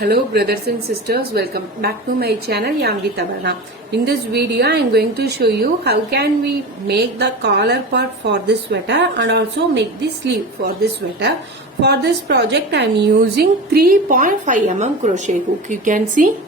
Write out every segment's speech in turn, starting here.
Hello brothers and sisters, welcome back to my channel Yamvi Tabana. In this video I am going to show you how can we make the collar part for this sweater and also make the sleeve for this sweater. For this project I am using 3.5 mm crochet hook. You can see.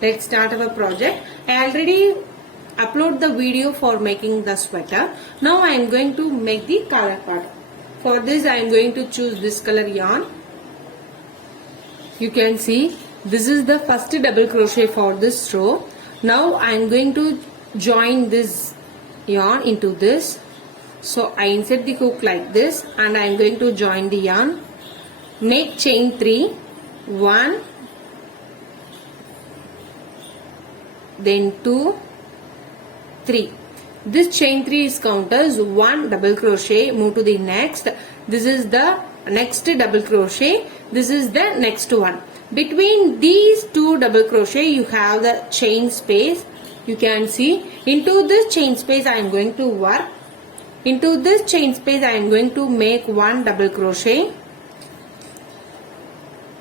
Let's start our project. I already upload the video for making the sweater. Now I am going to make the collar part. For this I am going to choose this color yarn. You can see this is the first double crochet for this row. Now I am going to join this yarn into this. So I insert the hook like this and I am going to join the yarn. Make chain 3, 1, then 2, 3. This chain 3 is counted as 1 double crochet. Move to the next. This is the next double crochet. This is the next one. Between these two double crochet you have the chain space. You can see into this chain space I am going to work. Into this chain space I am going to make 1 double crochet.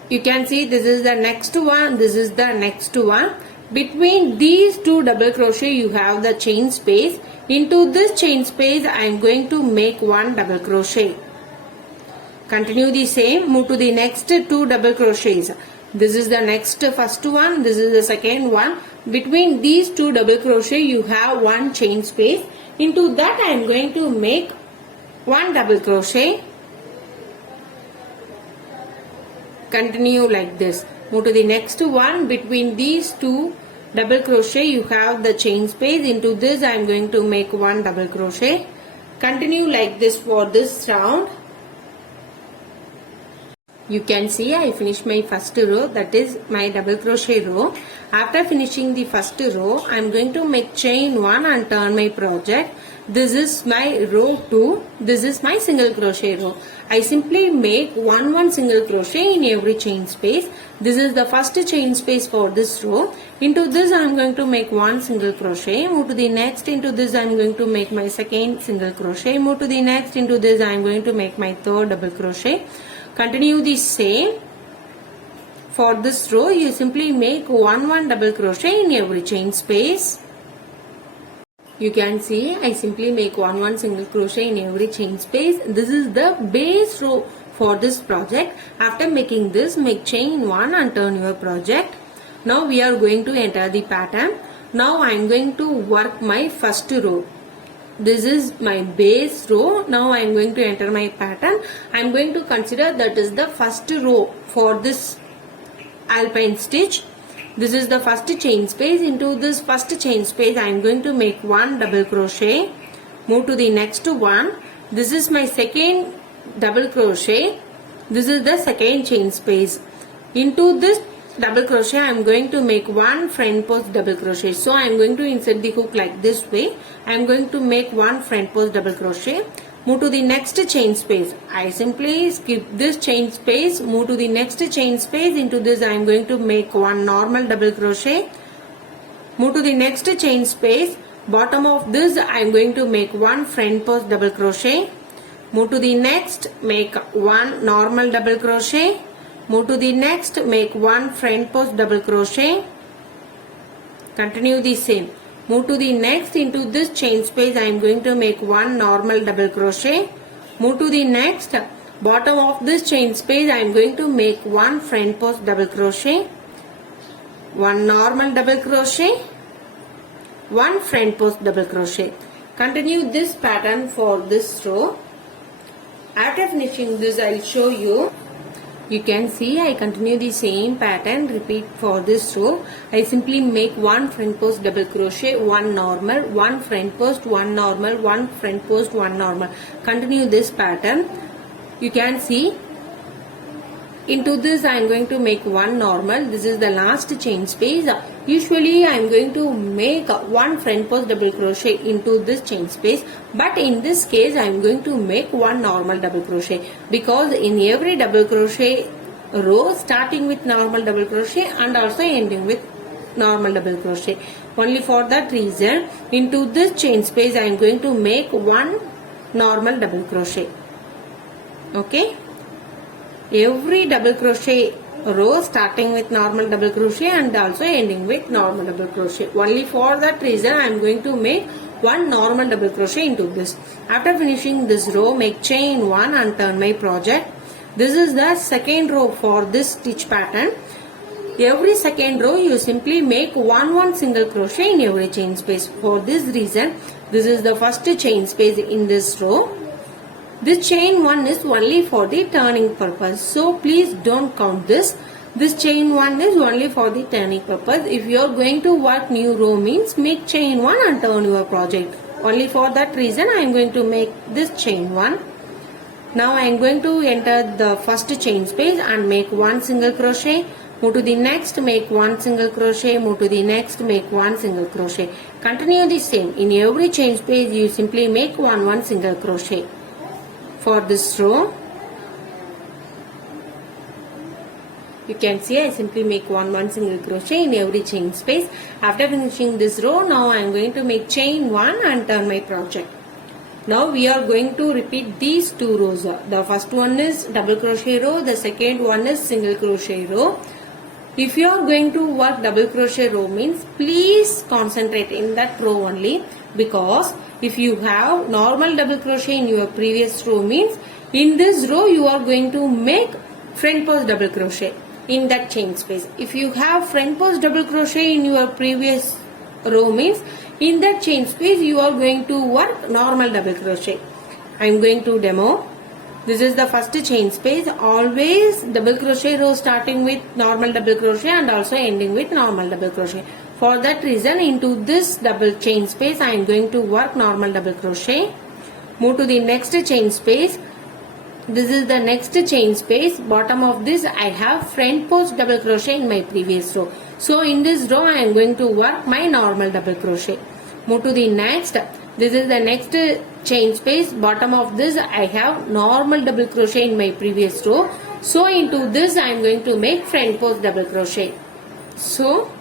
You can see this is the next one, this is the next one. Between these two double crochet you have the chain space. Into this chain space I am going to make 1 double crochet. Continue the same, move to the next 2 double crochets. This is the next first one, this is the second one. Between these 2 double crochet you have 1 chain space. Into that I am going to make 1 double crochet. Continue like this. Move to the next one. Between these 2 double crochet you have the chain space. Into this I am going to make 1 double crochet. Continue like this for this round. You can see I finished my first row, that is my double crochet row. After finishing the first row I am going to make chain 1 and turn my project. This is my row 2. This is my single crochet row. I simply make 1 single crochet in every chain space. This is the first chain space for this row. Into this I am going to make 1 single crochet. Move to the next. Into this I am going to make my second single crochet. Move to the next. Into this I am going to make my third double crochet. Continue the same. For this row you simply make 1 double crochet in every chain space. You can see I simply make 1 single crochet in every chain space. This is the base row for this project. After making this, make chain 1 and turn your project. Now we are going to enter the pattern. Now I am going to work my first row. This is my base row. Now I am going to enter my pattern. I am going to consider that is the first row for this alpine stitch. This is the first chain space. Into this first chain space I am going to make 1 double crochet. Move to the next one. This is my second double crochet. This is the second chain space. Into this double crochet I am going to make 1 front post double crochet. So I am going to insert the hook like this way. I am going to make 1 front post double crochet. Move to the next chain space. I simply skip this chain space. Move to the next chain space. Into this I am going to make 1 normal double crochet. Move to the next chain space. Bottom of this I am going to make 1 front post double crochet. Move to the next, make 1 normal double crochet. Move to the next, make 1 front post double crochet. Continue the same. Move to the next. Into this chain space I am going to make 1 normal double crochet. Move to the next. Bottom of this chain space I am going to make 1 front post double crochet. 1 normal double crochet. 1 front post double crochet. Continue this pattern for this row. After finishing this I will show you. You can see I continue the same pattern, repeat for this row. I simply make 1 front post double crochet, 1 normal, 1 front post, 1 normal, 1 front post, 1 normal. Continue this pattern. You can see into this I am going to make 1 normal. This is the last chain space. Usually I am going to make 1 front post double crochet into this chain space, but in this case I am going to make 1 normal double crochet, because in every double crochet row starting with normal double crochet and also ending with normal double crochet. Only for that reason into this chain space I am going to make 1 normal double crochet. Okay. every double crochet row starting with normal double crochet and also ending with normal double crochet. Only for that reason I am going to make one normal double crochet into this. After finishing this row, make chain 1 and turn my project. This is the second row for this stitch pattern. Every second row you simply make one single crochet in every chain space. For this reason, this is the first chain space in this row. This chain 1 is only for the turning purpose. So please don't count this. This chain 1 is only for the turning purpose. If you are going to work new row means make chain 1 and turn your project. Only for that reason I am going to make this chain 1. Now I am going to enter the first chain space and make one single crochet. Move to the next, make one single crochet. Move to the next, make one single crochet. Continue the same. In every chain space you simply make one single crochet. For this row, you can see I simply make one single crochet in every chain space. After finishing this row, now I am going to make chain 1 and turn my project. Now we are going to repeat these two rows. The first one is double crochet row, the second one is single crochet row. If you are going to work double crochet row means please concentrate in that row only, because if you have normal double crochet in your previous row means in this row you are going to make front post double crochet in that chain space. If you have front post double crochet in your previous row means in that chain space you are going to work normal double crochet. I am going to demo. This is the first chain space. Always double crochet row starting with normal double crochet and also ending with normal double crochet. For that reason, into this double chain space I am going to work normal double crochet. Move to the next chain space. This is the next chain space. Bottom of this I have front post double crochet in my previous row. So in this row I am going to work my normal double crochet. Move to the next. This is the next chain space. Bottom of this I have normal double crochet in my previous row. So into this I am going to make front post double crochet. So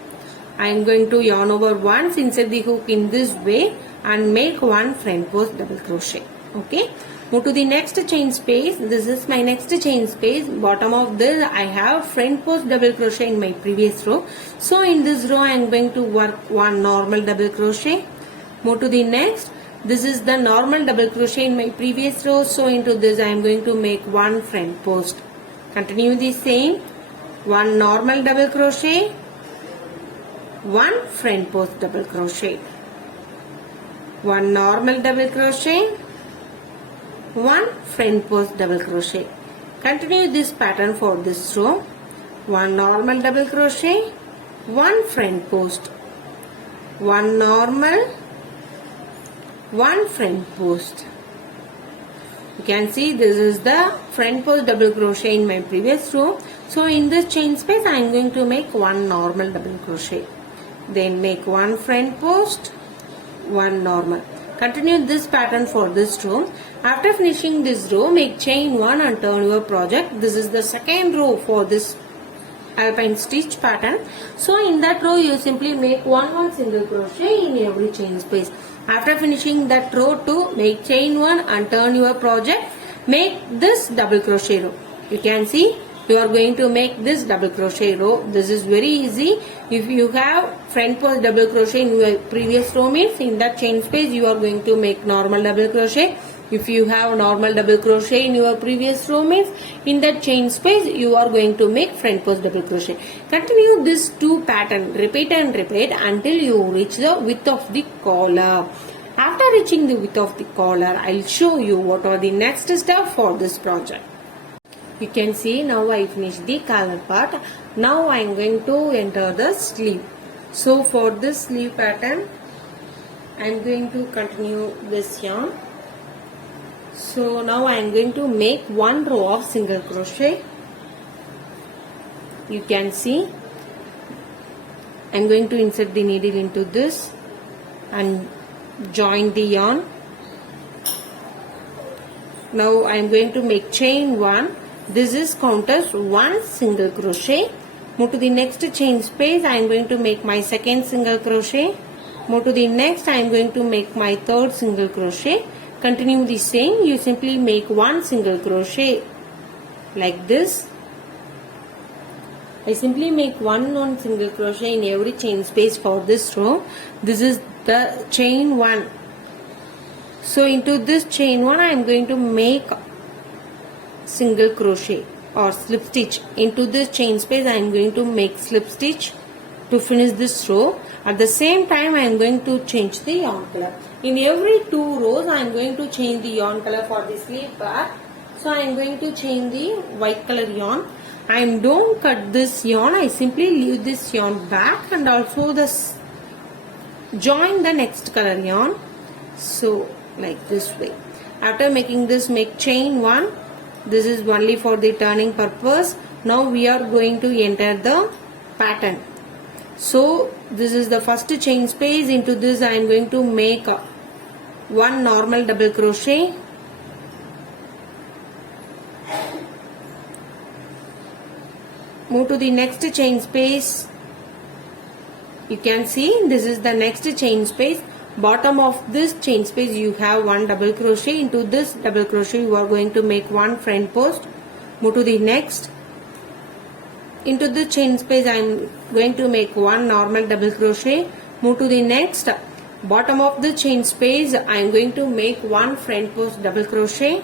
I am going to yarn over once inside the hook in this way and make one front post double crochet. Okay. Move to the next chain space. This is my next chain space. Bottom of this I have front post double crochet in my previous row. So in this row I am going to work one normal double crochet. Move to the next. This is the normal double crochet in my previous row. So into this I am going to make one front post. Continue the same. One normal double crochet. One front post double crochet. One normal double crochet. One front post double crochet. Continue this pattern for this row. One normal double crochet. One front post. One normal. One front post. You can see this is the front post double crochet in my previous row. So in this chain space I am going to make one normal double crochet. Then make one front post, one normal. Continue this pattern for this row. After finishing this row, make chain 1 and turn your project. This is the second row for this alpine stitch pattern. So in that row you simply make one single crochet in every chain space. After finishing that row 2, make chain 1 and turn your project. Make this double crochet row. You can see you are going to make this double crochet row. This is very easy. If you have front post double crochet in your previous row means in that chain space you are going to make normal double crochet. If you have normal double crochet in your previous row means in that chain space you are going to make front post double crochet. Continue this two pattern, repeat and repeat until you reach the width of the collar. After reaching the width of the collar, I will show you what are the next steps for this project. You can see now I finished the collar part. Now I am going to enter the sleeve. So for this sleeve pattern I am going to continue this yarn. So now I am going to make one row of single crochet. You can see I am going to insert the needle into this and join the yarn. Now I am going to make chain 1. This is count as one single crochet. Move to the next chain space. I am going to make my second single crochet. Move to the next. I am going to make my third single crochet. Continue the same. You simply make one single crochet like this. I simply make one single crochet in every chain space for this row. This is the chain 1. So into this chain 1 I am going to make single crochet or slip stitch. Into this chain space I am going to make slip stitch to finish this row. At the same time I am going to change the yarn color. In every 2 rows I am going to change the yarn color for the sleeve part. So I am going to change the white color yarn. I don't cut this yarn, I simply leave this yarn back and also this join the next color yarn. So like this way. After making this, make chain 1. This is only for the turning purpose. Now we are going to enter the pattern. So this is the first chain space. Into this I am going to make 1 normal double crochet, move to the next chain space. You can see this is the next chain space. Bottom of this chain space you have 1 double crochet. Into this double crochet you are going to make 1 front post. Move to the next. Into the chain space I am going to make 1 normal double crochet. Move to the next. Bottom of the chain space I am going to make 1 front post double crochet.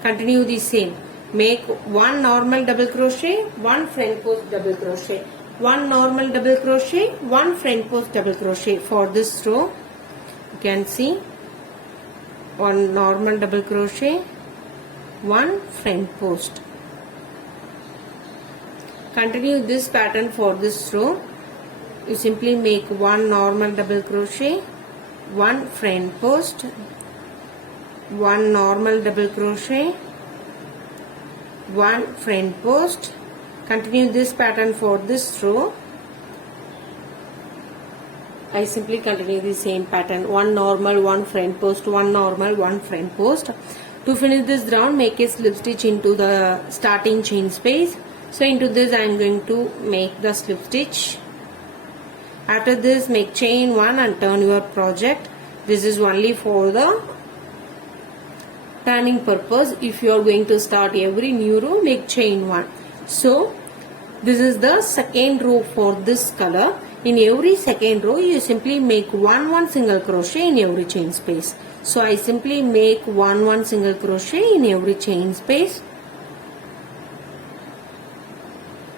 Continue the same. Make 1 normal double crochet, 1 front post double crochet, 1 normal double crochet, 1 front post double crochet for this row. You can see 1 normal double crochet, 1 front post. Continue this pattern for this row. You simply make 1 normal double crochet, 1 front post, 1 normal double crochet, 1 front post. Continue this pattern for this row. I simply continue the same pattern, 1 normal, 1 front post, 1 normal, 1 front post. To finish this round, make a slip stitch into the starting chain space. So into this I am going to make the slip stitch. After this, make chain 1 and turn your project. This is only for the turning purpose. If you are going to start every new row, make chain 1. So this is the second row for this color. In every second row you simply make 1 single crochet in every chain space. So I simply make 1 single crochet in every chain space.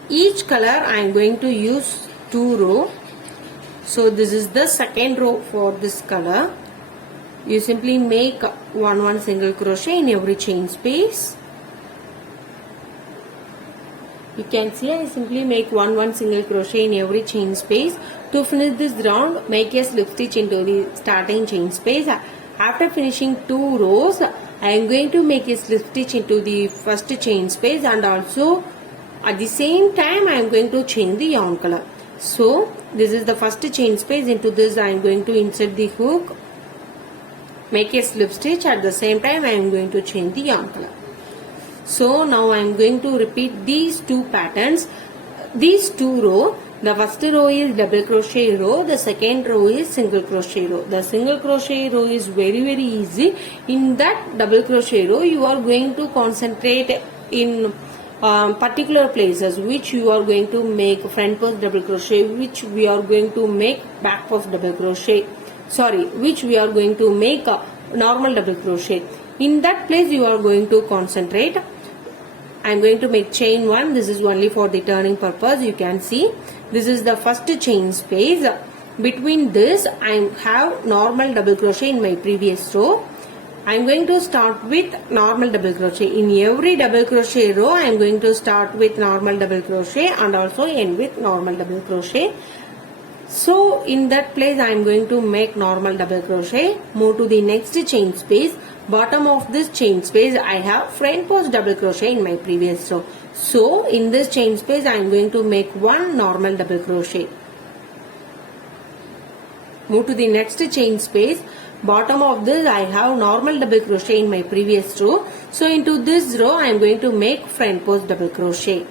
Each color I am going to use 2 rows. So this is the second row for this color. You simply make 1 single crochet in every chain space. You can see I simply make 1 single crochet in every chain space. To finish this round, make a slip stitch into the starting chain space. After finishing 2 rows, I am going to make a slip stitch into the first chain space, and also at the same time I am going to change the yarn color. So this is the first chain space. Into this I am going to insert the hook, make a slip stitch. At the same time I am going to change the yarn color. So now I am going to repeat these 2 patterns. These 2 rows, the first row is double crochet row, the second row is single crochet row. The single crochet row is very easy. In that double crochet row you are going to concentrate in particular places which you are going to make front post double crochet, which we are going to make back post double crochet, which we are going to make a normal double crochet. In that place you are going to concentrate. I am going to make chain 1. This is only for the turning purpose. You can see this is the first chain space. Between this I have normal double crochet in my previous row. I am going to start with normal double crochet. In every double crochet row I am going to start with normal double crochet and also end with normal double crochet. So in that place I am going to make normal double crochet. Move to the next chain space. Bottom of this chain space I have front post double crochet in my previous row. So in this chain space I am going to make 1 normal double crochet. Move to the next chain space. Bottom of this I have normal double crochet in my previous row. So into this row I am going to make front post double crochet.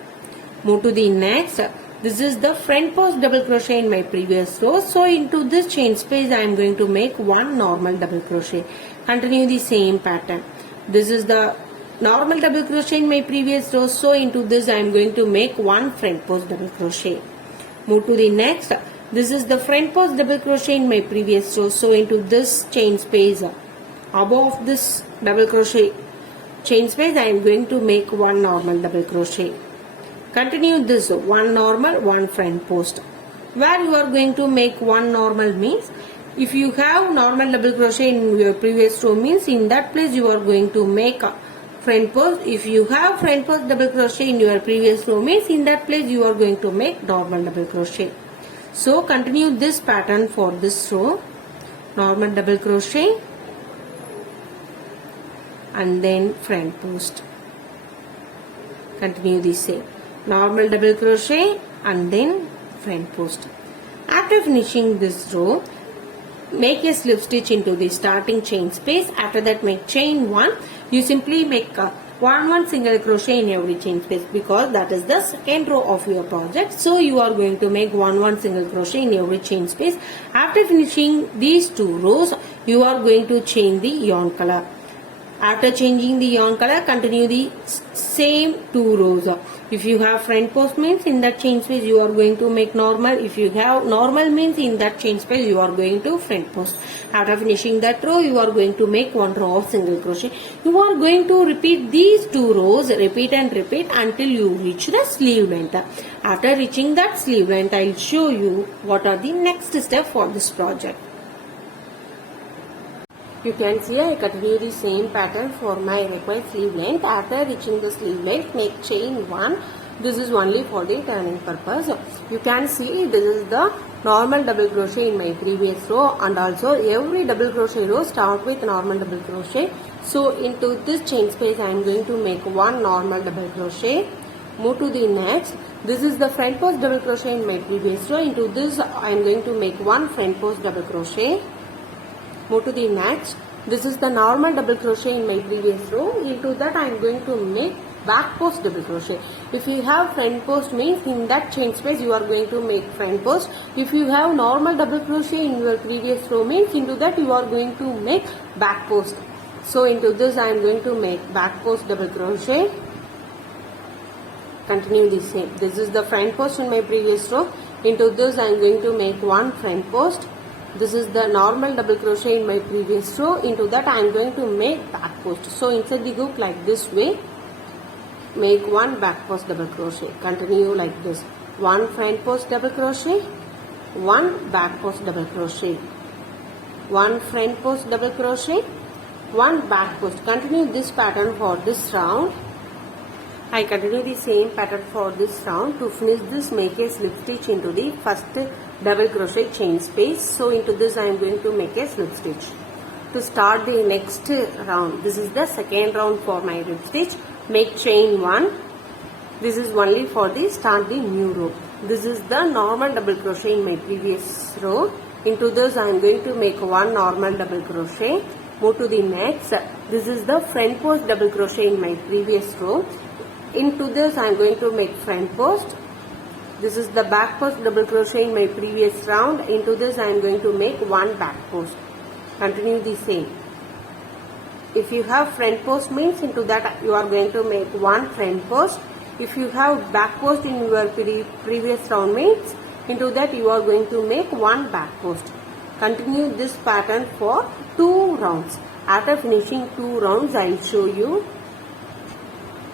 Move to the next. This is the front post double crochet in my previous row. So into this chain space I am going to make 1 normal double crochet. Continue the same pattern. This is the normal double crochet in my previous row, so into this I am going to make one front post double crochet. Move to the next. This is the front post double crochet in my previous row, so into this chain space above this double crochet chain space I am going to make one normal double crochet. Continue this, one normal, one front post. Where you are going to make one normal means, if you have normal double crochet in your previous row means in that place you are going to make a front post. If you have front post double crochet in your previous row means in that place you are going to make normal double crochet. So continue this pattern for this row. Normal double crochet and then front post. Continue the same. Normal double crochet and then front post. After finishing this row, make a slip stitch into the starting chain space. After that make chain 1. You simply make a 1 single crochet in every chain space because that is the second row of your project. So you are going to make 1 single crochet in every chain space. After finishing these 2 rows, you are going to change the yarn color. After changing the yarn color, continue the same 2 rows. If you have front post means in that chain space you are going to make normal. If you have normal means in that chain space you are going to front post. After finishing that row you are going to make 1 row of single crochet. You are going to repeat these 2 rows, repeat and repeat until you reach the sleeve length. After reaching that sleeve length I will show you what are the next steps for this project. You can see I continue the same pattern for my required sleeve length. After reaching the sleeve length, make chain 1. This is only for the turning purpose. You can see this is the normal double crochet in my previous row, and also every double crochet row start with normal double crochet. So into this chain space I am going to make 1 normal double crochet. Move to the next. This is the front post double crochet in my previous row. Into this I am going to make 1 front post double crochet. Move to the next. This is the normal double crochet in my previous row. Into that I am going to make back post double crochet. If you have front post means in that chain space you are going to make front post. If you have normal double crochet in your previous row means into that you are going to make back post. So into this I am going to make back post double crochet. Continue the same. This is the front post in my previous row. Into this I am going to make 1 front post. This is the normal double crochet in my previous row. Into that I am going to make back post. So inside the hook like this way, make 1 back post double crochet. Continue like this. 1 front post double crochet, 1 back post double crochet, 1 front post double crochet, 1 back post. Continue this pattern for this round. I continue the same pattern for this round. To finish this, make a slip stitch into the first double crochet chain space. So into this I am going to make a slip stitch. To start the next round, this is the second round for my slip stitch. Make chain 1. This is only for the start the new row. This is the normal double crochet in my previous row. Into this I am going to make 1 normal double crochet. Move to the next. This is the front post double crochet in my previous row. Into this I am going to make front post. This is the back post double crochet in my previous round. Into this I am going to make 1 back post. Continue the same. If you have front post means into that you are going to make 1 front post. If you have back post in your previous round means into that you are going to make 1 back post. Continue this pattern for 2 rounds. After finishing 2 rounds I will show you.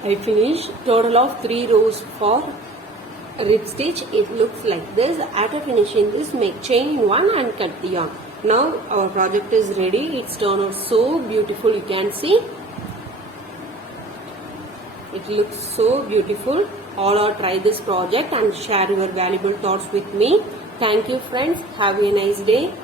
I finished total of 3 rows for rib stitch. It looks like this. After finishing this, make chain 1 and cut the yarn. Now our project is ready. It's turned out so beautiful. You can see it looks so beautiful. All are try this project and share your valuable thoughts with me. Thank you friends. Have a nice day.